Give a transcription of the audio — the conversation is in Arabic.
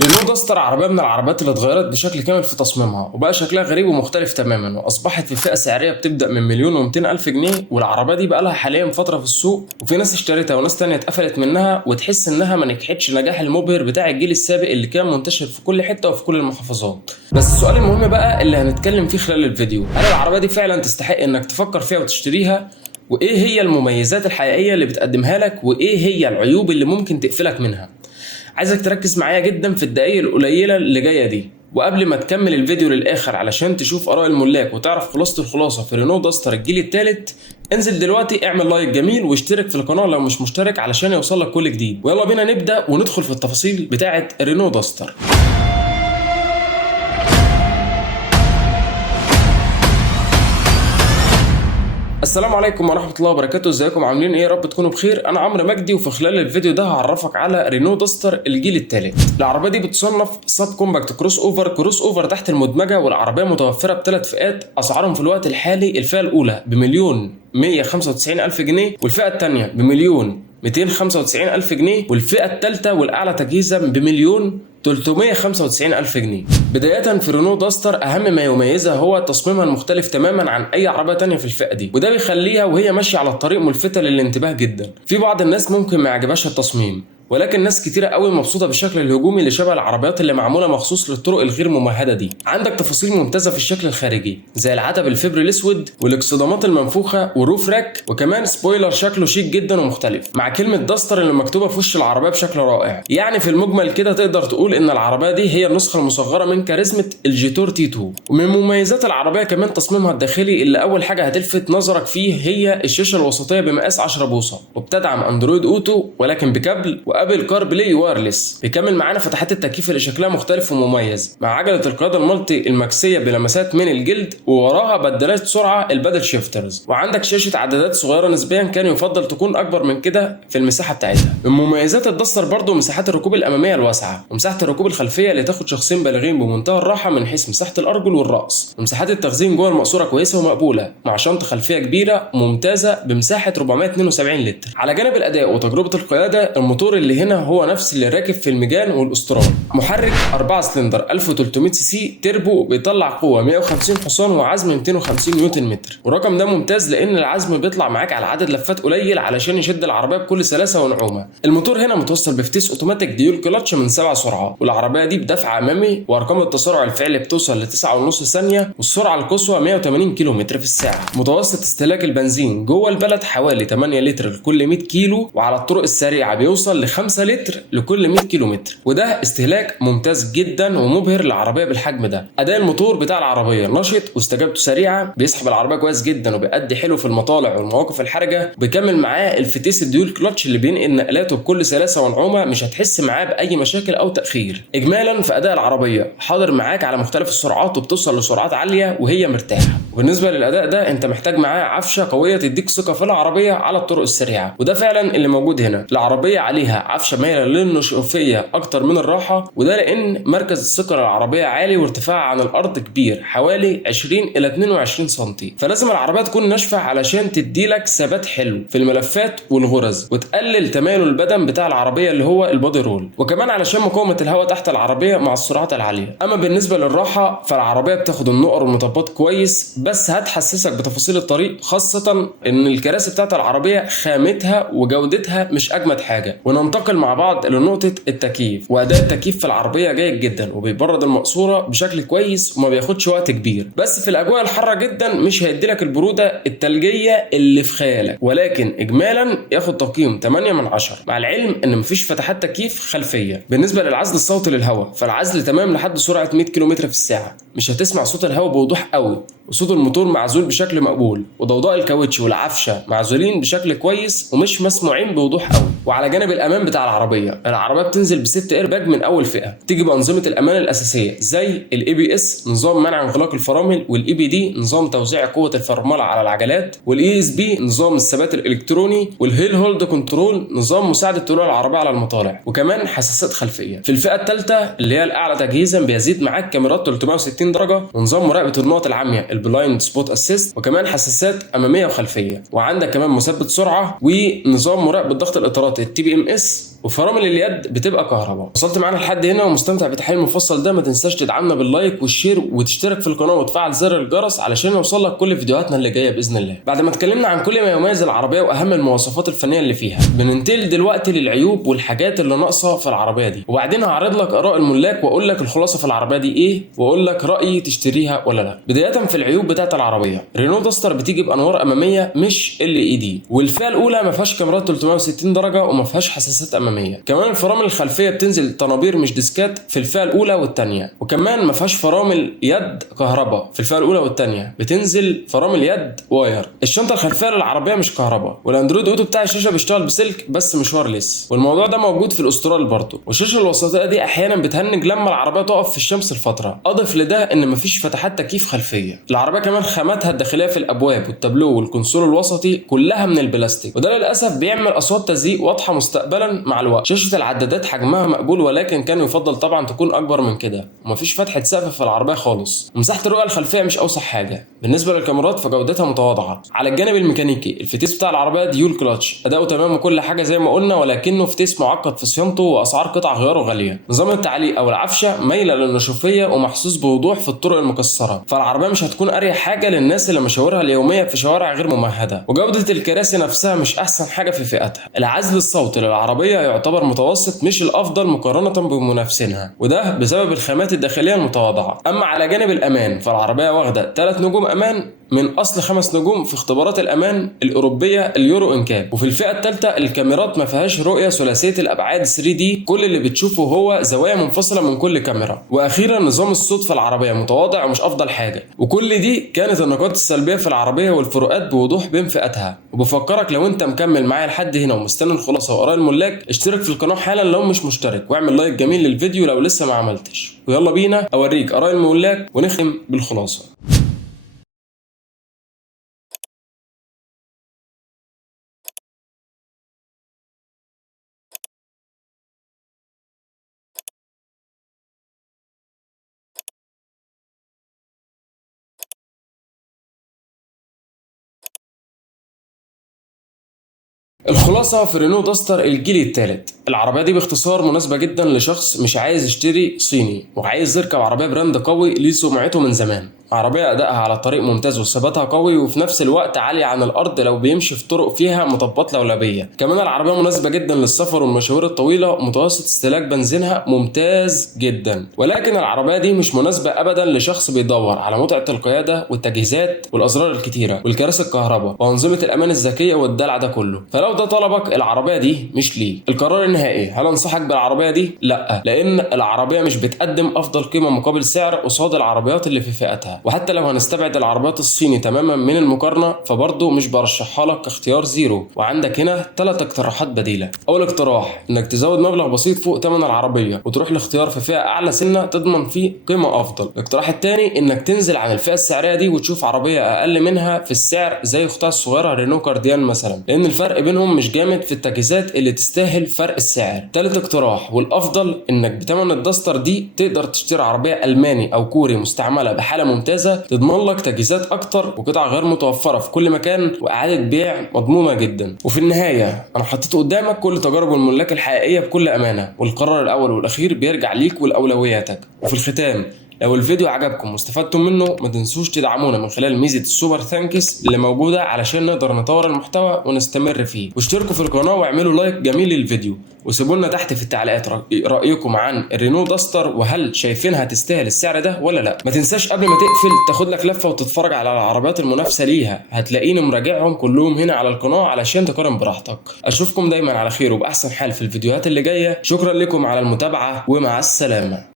رينو داستر عربية من العربيات اللي اتغيرت بشكل كامل في تصميمها وبقى شكلها غريب ومختلف تماما، واصبحت في فئة سعرية بتبدأ من 1,200,000 جنيه. والعربية دي بقى لها حاليا فترة في السوق، وفي ناس اشتريتها وناس تانية اتقفلت منها، وتحس انها ما نجحتش النجاح المبهر بتاع الجيل السابق اللي كان منتشر في كل حتة وفي كل المحافظات. بس السؤال المهم بقى اللي هنتكلم فيه خلال الفيديو، هل العربية دي فعلا تستحق انك تفكر فيها وتشتريها؟ وايه هي المميزات الحقيقية اللي بتقدمها لك؟ وايه هي العيوب اللي ممكن تقفلك منها؟ عايزك تركز معايا جدا في الدقايق القليلة اللي جاية دي. وقبل ما تكمل الفيديو للآخر علشان تشوف آراء الملاك وتعرف خلاصة الخلاصة في رينو داستر الجيل الثالث، انزل دلوقتي اعمل لايك جميل واشترك في القناة لو مش مشترك علشان يوصلك كل جديد. ويلا بينا نبدأ وندخل في التفاصيل بتاعة رينو داستر. السلام عليكم ورحمة الله وبركاته، ازيكم عاملين ايه؟ يا رب تكونوا بخير. انا عمرو مجدي، وفي خلال الفيديو ده هعرفك على رينو داستر الجيل الثالث. العربية دي بتصنف سب كومباكت كروس اوفر تحت المدمجة، والعربية متوفرة بثلاث فئات اسعارهم في الوقت الحالي. الفئة الاولى ب1,195,000 جنيه، والفئة الثانية ب1,295,000 جنيه، والفئة الثالثة والاعلى تجهيزا ب1,395,000 جنيه. بداية في رينو داستر أهم ما يميزها هو تصميمها المختلف تماما عن أي عربية تانية في الفئة دي، وده بيخليها وهي ماشية على الطريق ملفتة للانتباه جدا. في بعض الناس ممكن ما يعجبهاش التصميم، ولكن ناس كتيرة قوي مبسوطة بالشكل الهجومي اللي شبه العربيات اللي معمولة مخصوص للطرق الغير ممهدة دي. عندك تفاصيل ممتازة في الشكل الخارجي زي العتب الفبر الاسود والاكسدامات المنفوخة والروف راك، وكمان سبويلر شكله شيك جدا ومختلف مع كلمة داستر اللي مكتوبة في وش العربية بشكل رائع. يعني في المجمل كده تقدر تقول ان العربية دي هي النسخة المصغرة من كاريزما الجيتور تي 2. ومن مميزات العربية كمان تصميمها الداخلي، اللي اول حاجة هتلفت نظرك فيه هي الشاشة الوسطية بمقاس 10 بوصة، وبتدعم اندرويد اوتو ولكن بكابل، وابل كار بلاي وايرلس. بيكمل معانا فتحات التكييف اللي شكلها مختلف ومميز، مع عجلة القيادة المالتي المكسية بلمسات من الجلد، ووراها بدلات سرعة البادل شيفترز. وعندك شاشة عدادات صغيرة نسبيا، كان يفضل تكون اكبر من كده في المساحة بتاعتها. من مميزات الداستر برضو مساحات الركوب الامامية الواسعة، ومساحة الركوب الخلفية اللي تاخد شخصين بالغين بمنتهى الراحة من حيث مساحة الارجل والراس. ومساحات التخزين جوه المقصورة كويسة ومقبولة، مع شنطة خلفية كبيرة ممتازة بمساحة 472 لتر. على جانب الاداء وتجربة القيادة، الموتور اللي هنا هو نفس اللي راكب في الميجان والاسترال. محرك 4 سلندر 1300 سي سي تربو، بيطلع قوه 150 حصان وعزم 250 نيوتن متر. والرقم ده ممتاز لان العزم بيطلع معاك على عدد لفات قليل علشان يشد العربيه بكل سلاسه ونعومه. الموتور هنا متوصل بفتيس اوتوماتيك ديول كلاتش من 7 سرعات، والعربيه دي بدفع امامي، وارقام التسارع الفعلي بتوصل ل 9.5 ثانيه، والسرعه القصوى 180 كيلو متر في الساعه. متوسط استهلاك البنزين جوه البلد حوالي 8 لتر لكل 100 كيلو، وعلى الطرق السريعه بيوصل ل 5 لتر لكل 100 كيلو متر، وده استهلاك ممتاز جدا ومبهر للعربيه بالحجم ده. اداء الموتور بتاع العربيه نشط واستجابته سريعه، بيسحب العربيه كويس جدا وبيأدي حلو في المطالع والمواقف الحرجه. بيكمل معاه الفتيس الديول كلاتش اللي بينقل نقلاته بكل سلاسه ونعومه، مش هتحس معاه باي مشاكل او تاخير. اجمالا في اداء العربيه حاضر معاك على مختلف السرعات، وبتوصل لسرعات عاليه وهي مرتاحه. وبالنسبه للاداء ده انت محتاج معاه عفشه قويه تديك ثقه في العربيه على الطرق السريعه، وده فعلا اللي موجود هنا. العربيه عليها عفشه مايله للنشوفيه اكتر من الراحه، وده لان مركز الثقل العربيه عالي وارتفاعها عن الارض كبير حوالي 20 الى 22 سم، فلازم العربيه تكون ناشفه علشان تديلك ثبات حلو في الملفات والغرز، وتقلل تمايل البدن بتاع العربيه اللي هو البودي رول، وكمان علشان مقاومه الهواء تحت العربيه مع السرعات العاليه. اما بالنسبه للراحه فالعربيه بتاخد النقر والمطبات كويس، بس هتحسسك بتفاصيل الطريق، خاصه ان الكراسي بتاعت العربيه خامتها وجودتها مش اجمد حاجه. وننتقل مع بعض لنقطه التكييف. واداء التكييف في العربيه جيد جدا، وبيبرد المقصوره بشكل كويس وما بياخدش وقت كبير، بس في الاجواء الحاره جدا مش هيديلك البروده التلجيه اللي في خيالك، ولكن اجمالا ياخد تقييم 8 من 10، مع العلم ان مفيش فتحات تكييف خلفيه. بالنسبه للعزل الصوتي للهواء فالعزل تمام لحد سرعه 100 كم في الساعه، مش هتسمع صوت الهواء بوضوح قوي، وصوت الموتور معزول بشكل مقبول، وضوضاء الكاوتش والعفشه معزولين بشكل كويس ومش مسموعين بوضوح قوي. وعلى جانب الامان بتاع العربيه بتنزل بست ايرباج من اول فئه، تيجي بانظمه الامان الاساسيه زي الاي بي اس نظام منع انغلاق الفرامل، والاي بي دي نظام توزيع قوه الفرمله على العجلات، والاي اس بي نظام الثبات الالكتروني، والهيل هولد كنترول نظام مساعده طلوع العربيه على المطالع، وكمان حساسات خلفيه. في الفئه الثالثه اللي هي الاعلى تجهيزا بيزيد معاك كاميرات 360 درجه، ونظام مراقبه النقط العاميه البلايند سبوت اسيست، وكمان حساسات اماميه وخلفيه. وعندك كمان مثبت سرعه ونظام مراقبه ضغط الاطارات التي بي ام اس وفرامل اليد بتبقى كهرباء. وصلت معانا لحد هنا ومستمتع بتحليل المفصل ده، ما تنساش تدعمنا باللايك والشير وتشترك في القناه وتفعل زر الجرس علشان يوصلك كل فيديوهاتنا اللي جايه باذن الله. بعد ما اتكلمنا عن كل ما يميز العربيه واهم المواصفات الفنيه اللي فيها، بننتقل دلوقتي للعيوب والحاجات اللي ناقصه في العربيه دي، وبعدين هعرض لك اراء الملاك واقول لك الخلاصه في العربيه دي ايه، واقول لك رايي تشتريها ولا لا. بدايه في العيوب بتاعه العربيه، رينو داستر بتيجي بانوار اماميه مش LED، والفئه الاولى ما فيهاش كاميرات 360 درجه وما فيهاش حساسات اماميه. كمان الفرامل الخلفيه بتنزل طنابير مش ديسكات في الفئه الاولى والثانيه، وكمان ما فيهاش فرامل يد كهرباء في الفئه الاولى والثانيه، بتنزل فرامل يد واير. الشنطه الخلفيه للعربيه مش كهرباء، والاندرويد اوتو بتاع الشاشه بيشتغل بسلك بس مش وايرلس، والموضوع ده موجود في الاسترال برضه. والشاشه الوسطيه دي احيانا بتهنج لما العربيه تقف في الشمس لفتره. اضف لده ان مفيش فتحات تكييف خلفيه. العربيه كمان خاماتها الداخليه في الابواب والتابلو والكونسول الوسطي كلها من البلاستيك، وده للاسف بيعمل اصوات تزييق واضحه مستقبلا مع الوقت. شاشه العدادات حجمها مقبول، ولكن كان يفضل طبعا تكون اكبر من كده، ومفيش فتحه سقف في العربيه خالص. ومساحه الرؤيه الخلفيه مش اوسع حاجه. بالنسبه للكاميرات فجودتها متواضعه. على الجانب الميكانيكي، الفتيس بتاع العربيه ديول كلاتش، اداؤه تمام وكل حاجه زي ما قلنا، ولكنه فتيس معقد في صيانته واسعار قطع غياره غاليه. نظام التعليق او العفشه مايله للنشوفيه ومحسوس بوضوح في الطرق المكسره، فالعربيه مش هتكون اريح حاجه للناس اللي مشاورها اليوميه في شوارع غير ممهده. وجوده الكراسي نفسها مش احسن حاجه في فئتها. العزل الصوتي للعربيه يعتبر متوسط مش الافضل مقارنه بمنافسينها، وده بسبب الخامات الداخليه المتواضعه. اما على جانب الامان فالعربيه واخده 3 نجوم امان من اصل 5 نجوم في اختبارات الامان الاوروبيه اليورو انكاب. وفي الفئه الثالثه الكاميرات ما فيهاش رؤيه ثلاثيه الابعاد 3D، كل اللي بتشوفه هو زوايا منفصله من كل كاميرا. واخيرا نظام الصوت في العربيه متواضع ومش افضل حاجه. وكل دي كانت النقاط السلبيه في العربيه والفروقات بوضوح بين فئاتها. وبفكرك لو انت مكمل معايا لحد هنا ومستني الخلاصه واراء الملاك، اشترك في القناه حالا لو مش مشترك، واعمل لايك جميل للفيديو لو لسه ما عملتش. ويلا بينا اوريك اراء الملاك ونختم بالخلاصه. الخلاصة في رينو داستر الجيل الثالث. العربية دي باختصار مناسبة جدا لشخص مش عايز يشتري صيني وعايز يركب عربية براند قوي ليه سمعته من زمان. عربية أدائها على الطريق ممتاز وثباتها قوي، وفي نفس الوقت عالية عن الأرض لو بيمشي في طرق فيها مطبات لولبية. كمان العربية مناسبة جدا للسفر والمشاوير الطويلة، متوسط استهلاك بنزينها ممتاز جدا. ولكن العربية دي مش مناسبة أبدا لشخص بيدور على متعة القيادة والتجهيزات والأزرار الكتيرة والكراسي الكهرباء وأنظمة الأمان الذكية والدلع ده كله. فلو ده طلبك العربية دي مش ليك. القرار النهائي، هل أنصحك بالعربية دي؟ لا، لأن العربية مش بتقدم أفضل قيمة مقابل سعر قصاد العربيات اللي في فئتها. وحتى لو هنستبعد العربيات الصيني تماما من المقارنه فبرضه مش برشحها لك كاختيار زيرو. وعندك هنا 3 اقتراحات بديله. اول اقتراح انك تزود مبلغ بسيط فوق ثمن العربيه وتروح لاختيار في فئه اعلى سنه تضمن فيه قيمه افضل. الاقتراح الثاني انك تنزل عن الفئه السعريه دي وتشوف عربيه اقل منها في السعر زي اختها الصغيره رينو كارديان مثلا، لان الفرق بينهم مش جامد في التجهيزات اللي تستاهل فرق السعر. ثالث اقتراح والافضل انك بثمن الداستر دي تقدر تشتري عربيه الماني او كوري مستعمله بحاله ممتازه تضمن لك تجهيزات اكتر وقطع غير متوفره في كل مكان واعاده بيع مضمونه جدا. وفي النهايه انا حطيت قدامك كل تجارب الملاك الحقيقيه بكل امانه، والقرار الاول والاخير بيرجع ليك ولاولوياتك. وفي الختام، لو الفيديو عجبكم واستفدتم منه ما تنسوش تدعمونا من خلال ميزه السوبر ثانكس اللي موجوده علشان نقدر نطور المحتوى ونستمر فيه. واشتركوا في القناه واعملوا لايك جميل للفيديو، وسيبوا لنا تحت في التعليقات رايكم عن الرينو داستر وهل شايفينها تستاهل السعر ده ولا لا. ما تنساش قبل ما تقفل تاخد لك لفه وتتفرج على العربيات المنافسه ليها، هتلاقيني مراجعهم كلهم هنا على القناه علشان تقارن براحتك. اشوفكم دايما على خير وباحسن حال في الفيديوهات اللي جايه. شكرا لكم على المتابعه ومع السلامه.